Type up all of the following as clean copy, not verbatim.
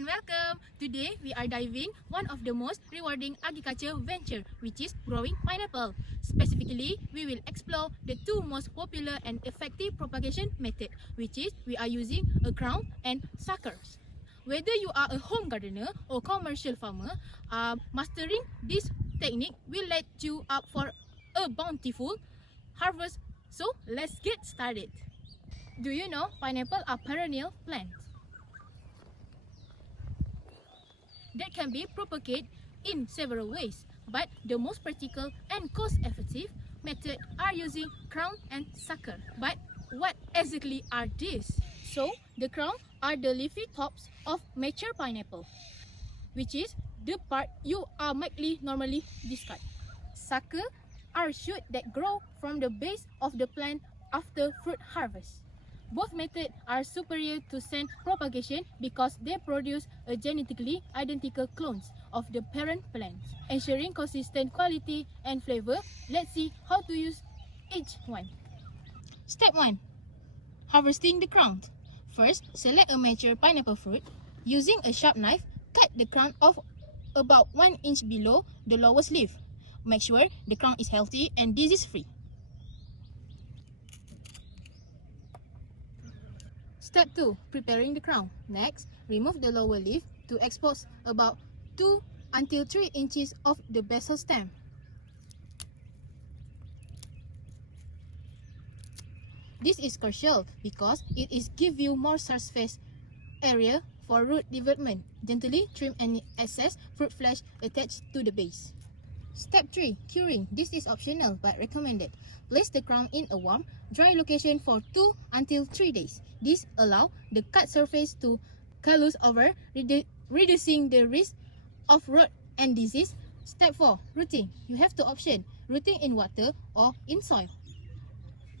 and welcome! Today we are diving one of the most rewarding agriculture venture, which is growing pineapple. Specifically, we will explore the two most popular and effective propagation method, which is we are using a crown and suckers. Whether you are a home gardener or commercial farmer, mastering this technique will let you up for a bountiful harvest. So let's get started. Do you know pineapple are perennial plants that can be propagated in several ways, but the most practical and cost-effective method are using crown and sucker. But what exactly are these? So the crown are the leafy tops of mature pineapple, which is the part you are normally discard. Sucker are shoots that grow from the base of the plant after fruit harvest. Both methods are superior to scent propagation because they produce a genetically identical clones of the parent plants, ensuring consistent quality and flavor. Let's see how to use each one. Step 1. Harvesting the crown. First, select a mature pineapple fruit. Using a sharp knife, cut the crown off about 1 inch below the lowest leaf. Make sure the crown is healthy and disease-free. Step 2. Preparing the crown. Next, remove the lower leaf to expose about 2 until 3 inches of the basal stem. This is crucial because it gives you more surface area for root development. Gently trim any excess fruit flesh attached to the base. Step 3. Curing. This is optional but recommended. Place the crown in a warm, dry location for 2 until 3 days. This allows the cut surface to callus over, reducing the risk of rot and disease. Step 4. Rooting. You have two options: rooting in water or in soil.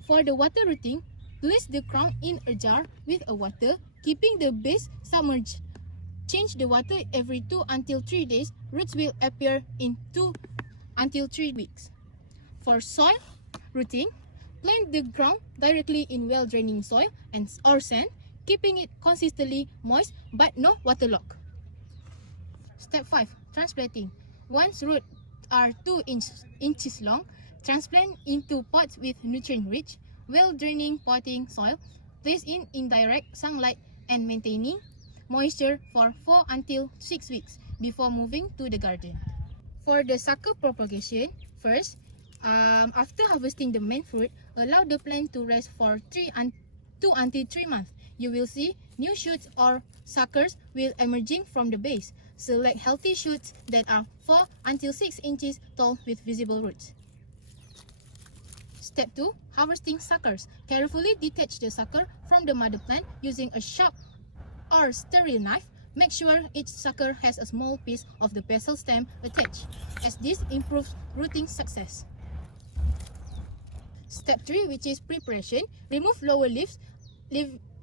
For the water rooting, place the crown in a jar with a water, keeping the base submerged. Change the water every 2 until 3 days. Roots will appear in 2 until 3 weeks. For soil rooting, plant the crown directly in well-draining soil or sand, keeping it consistently moist but no waterlogged. Step 5. Transplanting. Once roots are 2 inches long, transplant into pots with nutrient-rich, well-draining potting soil. Place in indirect sunlight and maintaining moisture for 4 until 6 weeks before moving to the garden. For the sucker propagation, first, after harvesting the main fruit, allow the plant to rest for 2 until 3 months. You will see new shoots or suckers will emerging from the base. Select healthy shoots that are 4 until 6 inches tall with visible roots. Step 2. Harvesting suckers. Carefully detach the sucker from the mother plant using a sharp or sterile knife. Make sure each sucker has a small piece of the basal stem attached, as this improves rooting success. Step 3, which is preparation. Remove lower leaves,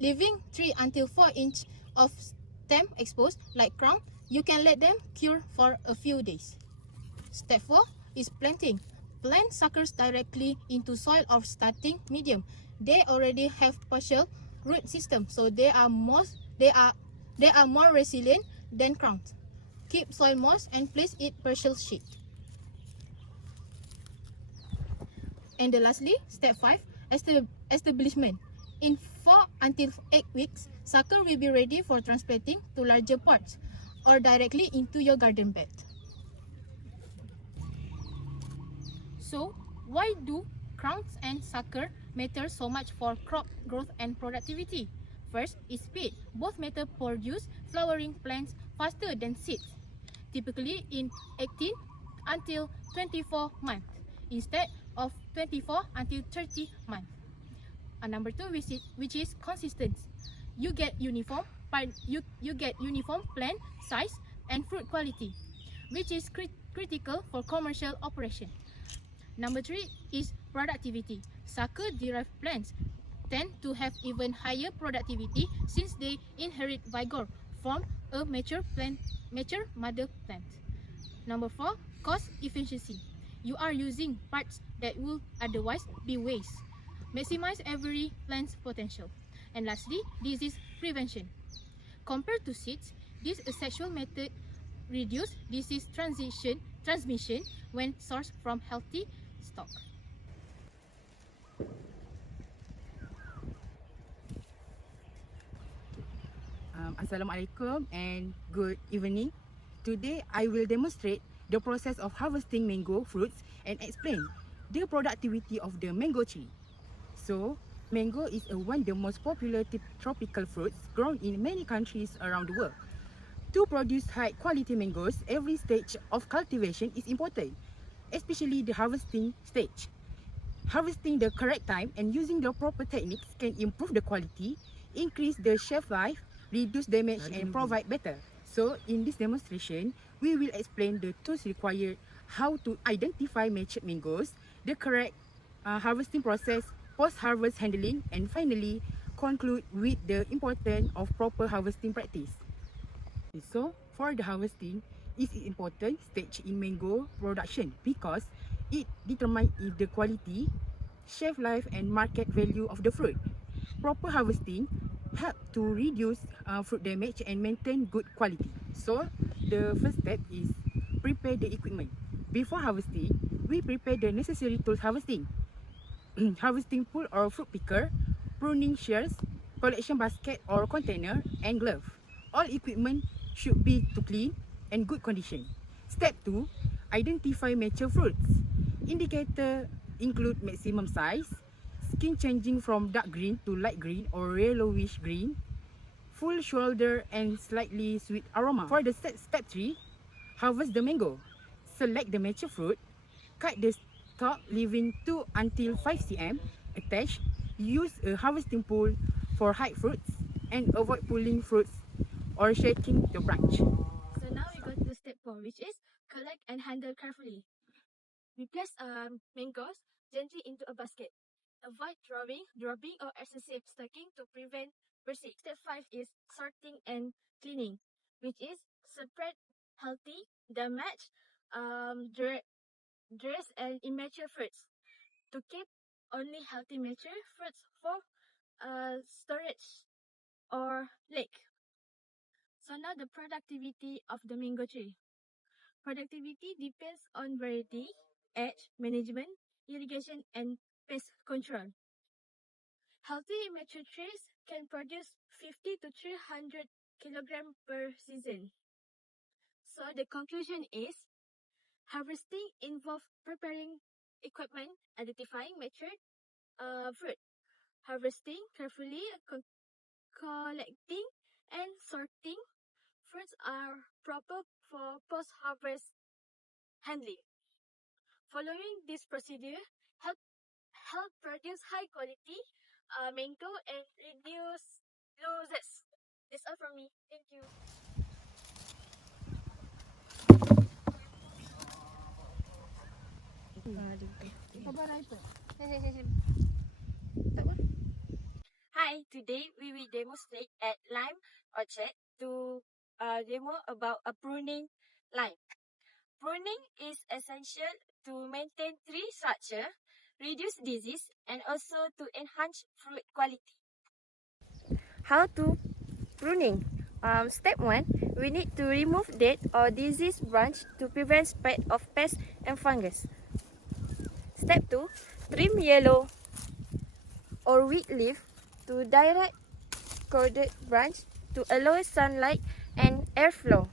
leaving 3 until 4 inches of stem exposed like crown. You can let them cure for a few days. Step 4 is planting. Plant suckers directly into soil or starting medium. They already have partial root system, so they are more resilient than crowns. Keep soil moist and place it partial shade. And lastly, step 5, establishment. In 4 until 8 weeks, sucker will be ready for transplanting to larger pots or directly into your garden bed. So, why do crowns and sucker matter so much for crop growth and productivity? First is speed. Both methods produce flowering plants faster than seeds, typically in 18 until 24 months instead of 24 until 30 months. Number 2, which is consistency. You get uniform plant size and fruit quality, which is critical for commercial operation. Number 3 is productivity. Sucker-derived plants tend to have even higher productivity since they inherit vigor from a mature mother plant. Number 4, cost efficiency. You are using parts that would otherwise be waste. Maximize every plant's potential. And lastly, disease prevention. Compared to seeds, This asexual method reduces disease transmission when sourced from healthy stock. Assalamualaikum and good evening. Today I will demonstrate the process of harvesting mango fruits and explain the productivity of the mango tree. So, mango is one of the most popular tropical fruits grown in many countries around the world. To produce high quality mangoes, every stage of cultivation is important, especially the harvesting stage. Harvesting the correct time and using the proper techniques can improve the quality, increase the shelf life, reduce damage and provide better. So in this demonstration, we will explain the tools required, how to identify matured mangoes, the correct harvesting process, post-harvest handling, and finally conclude with the importance of proper harvesting practice. So for the harvesting, it is important stage in mango production because it determines the quality, shelf life and market value of the fruit. Proper harvesting help to reduce fruit damage and maintain good quality. So the first step is prepare the equipment. Before harvesting, we prepare the necessary tools harvesting. Harvesting pool or fruit picker, pruning shears, collection basket or container, and glove. All equipment should be to clean and good condition. Step 2. Identify mature fruits. Indicator include maximum size, skin changing from dark green to light green or yellowish green, full shoulder and slightly sweet aroma. For the step 3, harvest the mango. Select the mature fruit, cut the stalk leaving 2 until 5 cm, attach, use a harvesting pole for high fruits and avoid pulling fruits or shaking the branch. So now we go to step 4, which is collect and handle carefully. We place mangoes gently into a basket. Avoid dropping or excessive stacking to prevent bursting. Step 5 is sorting and cleaning, which is separate healthy, damaged, dress and immature fruits to keep only healthy mature fruits for storage or lake. So now the productivity of the mango tree. Productivity depends on variety, age, management, irrigation, and pest control. Healthy mature trees can produce 50 to 300 kilograms per season. So the conclusion is harvesting involves preparing equipment, identifying mature fruit, harvesting carefully, collecting, and sorting. Fruits are proper for post-harvest handling. Following this procedure help produce high quality mango and reduce losses. That's all from me. Thank you. Hi, today we will demonstrate at Lime Orchard to demo about a pruning line. Pruning is essential to maintain tree structure, reduce disease, and also to enhance fruit quality. How to pruning? Step 1, we need to remove dead or diseased branch to prevent spread of pests and fungus. Step 2, trim yellow or weak leaf to direct corded branch to allow sunlight and airflow.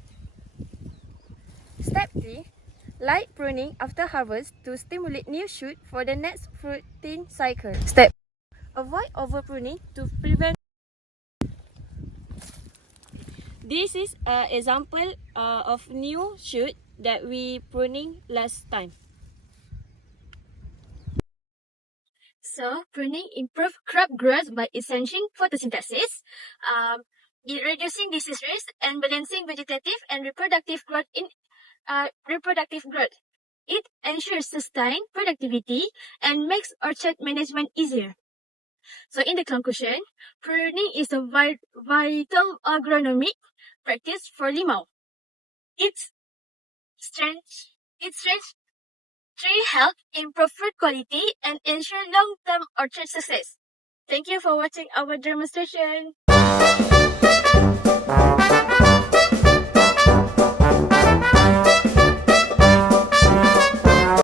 Step 3, light pruning after harvest to stimulate new shoot for the next fruiting cycle. Step, avoid over pruning to prevent. This is an example of new shoot that we pruning last time. So, pruning improves crop growth by enhancing photosynthesis, reducing disease risk, and balancing vegetative and reproductive growth in reproductive growth. It ensures sustained productivity and makes orchard management easier. So, in the conclusion, pruning is a vital agronomic practice for limau. Its strength tree health, improve fruit quality, and ensure long-term orchard success. Thank you for watching our demonstration.